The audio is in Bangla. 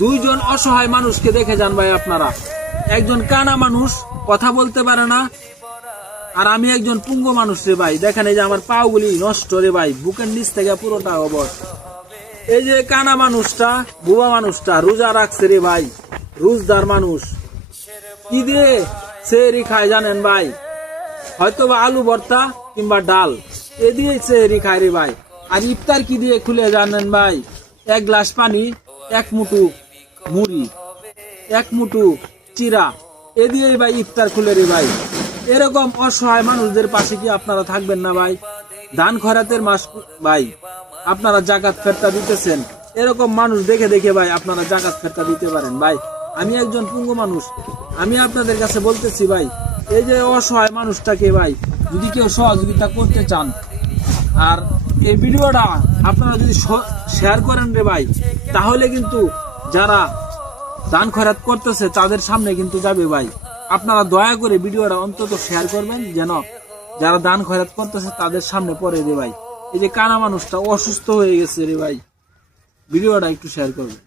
দুইজন অসহায় মানুষকে দেখে যান ভাই আপনারা। একজন কানা মানুষ, কথা বলতে পারে না, আর আমি একজন পুঙ্গু মানুষ রে ভাই। দেখেন এই যে আমার পাগুলি নষ্ট রে ভাই, বুকের নিচ থেকে পুরোটা অবশ। এই যে কানা মানুষটা, বুবা মানুষটা রোজা রাখছে রে ভাই, রোজদার মানুষ। কি দিয়ে সেহরি খায় জানেন ভাই? হয়তো বা আলু ভর্তা কিংবা ডাল, এ দিয়ে সেহরি খায় রে ভাই। আর ইফতার কি দিয়ে খুলে জানেন ভাই? এক গ্লাস পানি, এক মুঠো মুড়ি, এক মুঠো চিরা, এ দিয়েই ভাই ইফতার খুলে রে ভাই। এরকম অসহায় মানুষদের পাশে কি আপনারা থাকবেন না ভাই? দান খয়রাতের মাস ভাই, আপনারা জাকাত ফেরতা দিতেছেন, এরকম মানুষ দেখে দেখে ভাই আপনারা জাকাত ফেরতা দিতে পারেন ভাই। আমি একজন পুঙ্গু মানুষ, আমি আপনাদের কাছে বলতেছি ভাই, এই যে অসহায় মানুষটাকে ভাই যদি কেউ সহযোগিতা করতে চান, আর এই ভিডিওটা আপনারা যদি শেয়ার করেন রে ভাই, তাহলে কিন্তু যারা দান খয়রাত করতেছে তাদের সামনে কিন্তু যাবে ভাই। আপনারা দয়া করে ভিডিওটা অন্তত শেয়ার করবেন, যেন যারা দান খয়রাত করতেছে তাদের সামনে পড়ে রে ভাই। এই যে কানা মানুষটা অসুস্থ হয়ে গেছে রে ভাই, ভিডিওটা একটু শেয়ার করবেন।